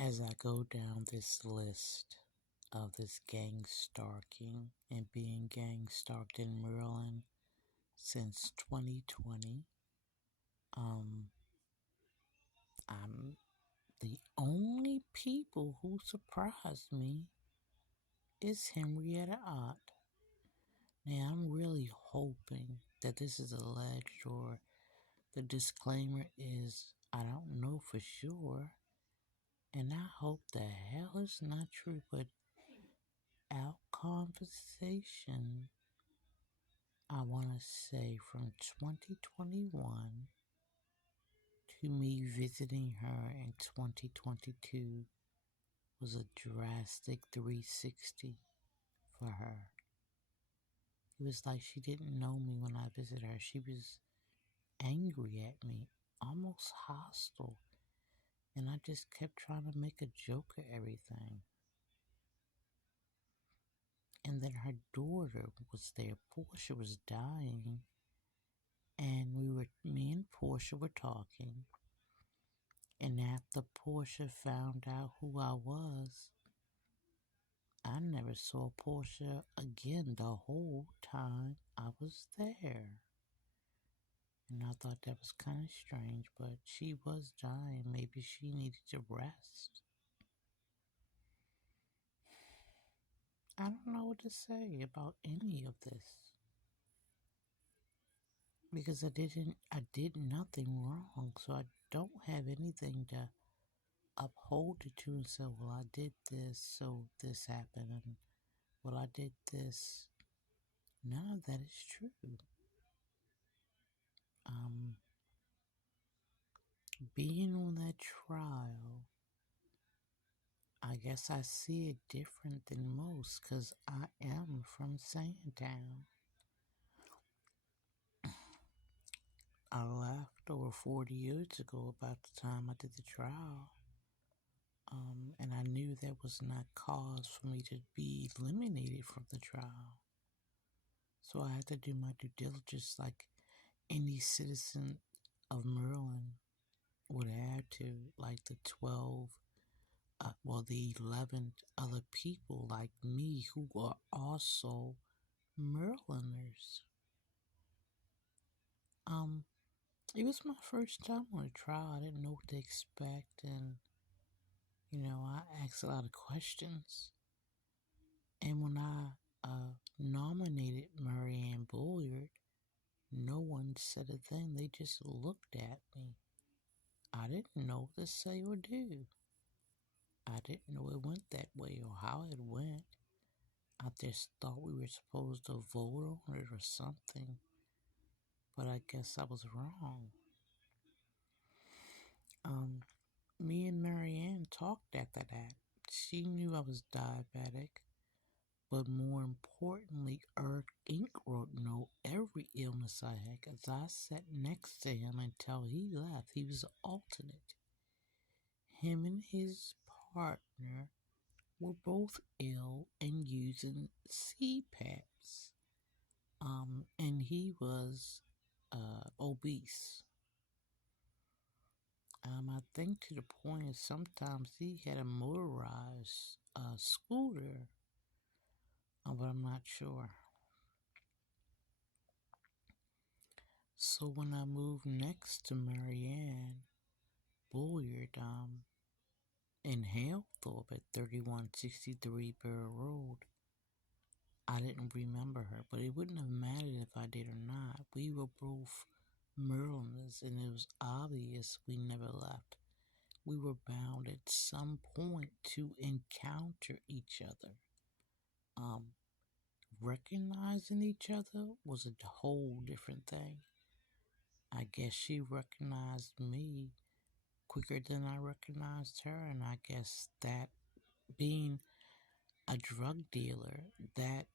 As I go down this list of this gang stalking and being gang stalked in Maryland since 2020, um, I'm the only people who surprised me is Henrietta Ott. Now I'm really hoping that this is alleged, or the disclaimer is I don't know for sure, and I hope the hell it's not true, but our conversation, I want to say from 2021 to me visiting her in 2022 was a drastic 360 for her. It was like she didn't know me when I visited her. She was angry at me, almost hostile, and I just kept trying to make a joke of everything. And then her daughter was there. Portia was dying, and me and Portia were talking. And after Portia found out who I was, I never saw Portia again the whole time I was there. And I thought that was kind of strange, but she was dying. Maybe she needed to rest. I don't know what to say about any of this. Because I did nothing wrong, so I don't have anything to uphold it to and say, well, I did this, so this happened, and well, I did this. None of that is true. Um, Being on that trial, I guess I see it different than most because I am from Sandtown. I left over 40 years ago about the time I did the trial. And I knew that was not cause for me to be eliminated from the trial. So I had to do my due diligence like any citizen of Maryland would have to, like the 11 other people like me who are also Marylanders. It was my first time on a trial. I didn't know what to expect, and I asked a lot of questions. And when I nominated Ann Bolyard, no one said a thing. They just looked at me. I didn't know what to say or do. I didn't know it went that way or how it went. I just thought we were supposed to vote on it or something. But I guess I was wrong. Me and Marianne talked after that. She knew I was diabetic. But more importantly, Eric Inc. wrote no every illness I had because I sat next to him until he left. He was an alternate. Him and his partner were both ill and using CPAPs. And he was obese. I think to the point that sometimes he had a motorized scooter, but I'm not sure. So when I moved next to Marianne Bolyard in Halethorpe at 3163 Burr Road, I didn't remember her, but it wouldn't have mattered if I did or not. We were both Marylanders, and it was obvious we never left. We were bound at some point to encounter each other. Recognizing each other was a whole different thing. I guess she recognized me quicker than I recognized her, and I guess that being a drug dealer, that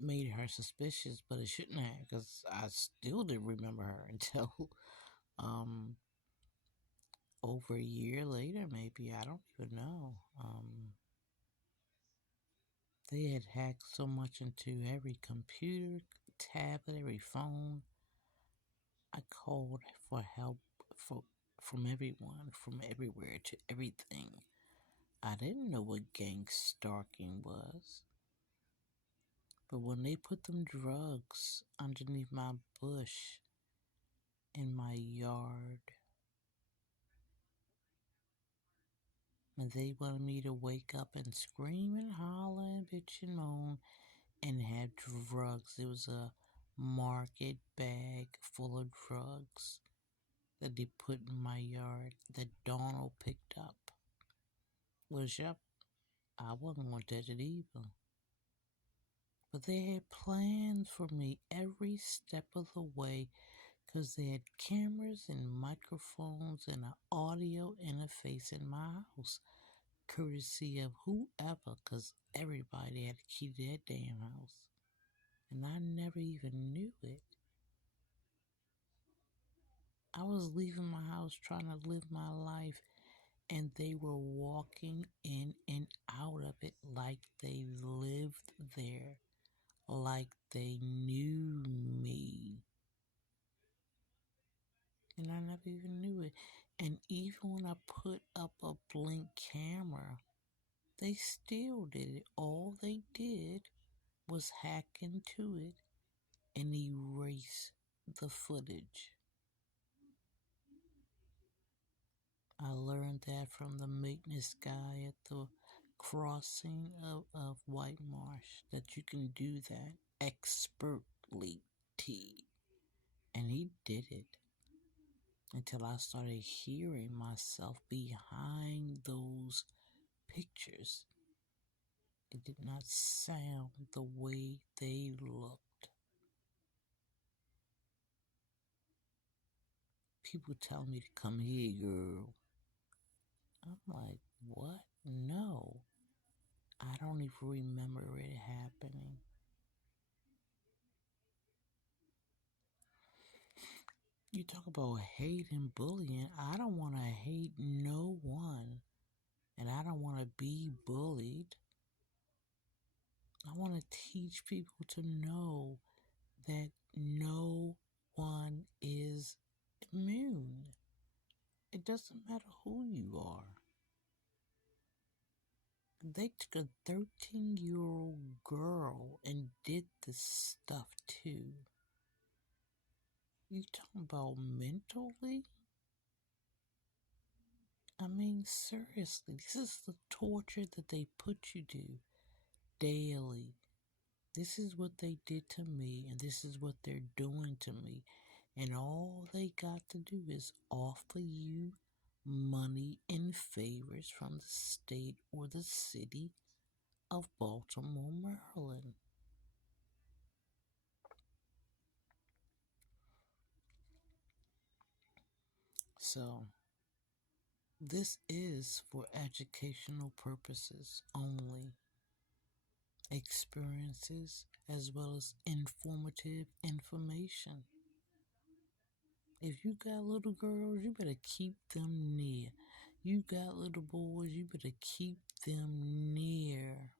made her suspicious, but it shouldn't have, because I still didn't remember her until um, over a year later, maybe. I don't even know. They had hacked so much into every computer, tablet, every phone. I called for help from everyone, from everywhere to everything. I didn't know what gang stalking was. But when they put them drugs underneath my bush in my yard, and they wanted me to wake up and scream and holler and bitch and moan and have drugs. It was a market bag full of drugs that they put in my yard that Donald picked up. Was yep, I wasn't gonna touch it either. But they had plans for me every step of the way because they had cameras and microphones and an audio interface in my house, courtesy of whoever, because everybody had a key to that damn house. And I never even knew it. I was leaving my house trying to live my life, and they were walking in and out of it like they lived there, like they knew me. And I never even knew it. And even when I put up a blink camera, they still did it. All they did was hack into it and erase the footage. I learned that from the maintenance guy at the crossing of White Marsh, that you can do that expertly. And he did it until I started hearing myself behind those pictures. It did not sound the way they looked. People tell me to come here, girl. I'm like, what? No. I don't even remember it happening. You talk about hate and bullying. I don't want to hate no one. And I don't want to be bullied. I want to teach people to know that no one is immune. It doesn't matter who you are. They took a 13-year-old girl and did this stuff too. You talking about mentally? I mean, seriously, this is the torture that they put you to daily. This is what they did to me, and this is what they're doing to me. And all they got to do is offer you money and favors from the state or the city of Baltimore, Maryland. So, this is for educational purposes only. Experiences as well as informative information. If you got little girls, you better keep them near. You got little boys, you better keep them near.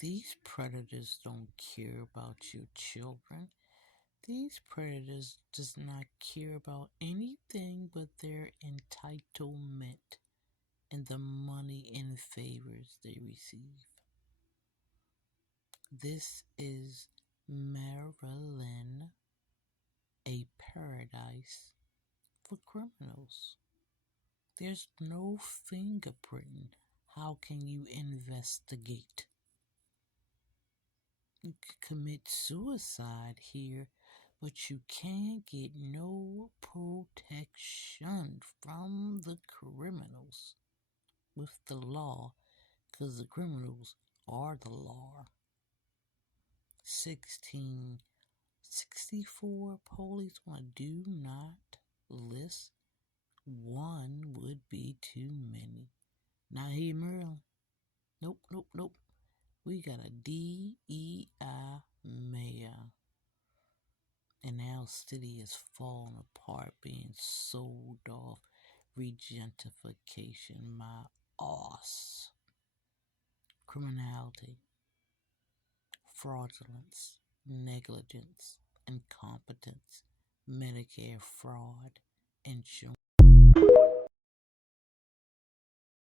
These predators don't care about your children. These predators does not care about anything but their entitlement and the money and favors they receive. This is Maryland, a paradise for criminals. There's no fingerprinting. How can you investigate? You can commit suicide here, but you can't get no protection from the criminals with the law, because the criminals are the law. 1664 police on a do not list. One would be too many. Not here in Maryland. Nope, nope, nope. We got a DEI mayor. And our city is falling apart, being sold off. Regentification, my ass. Criminality, fraudulence, negligence, incompetence, Medicare fraud, insurance.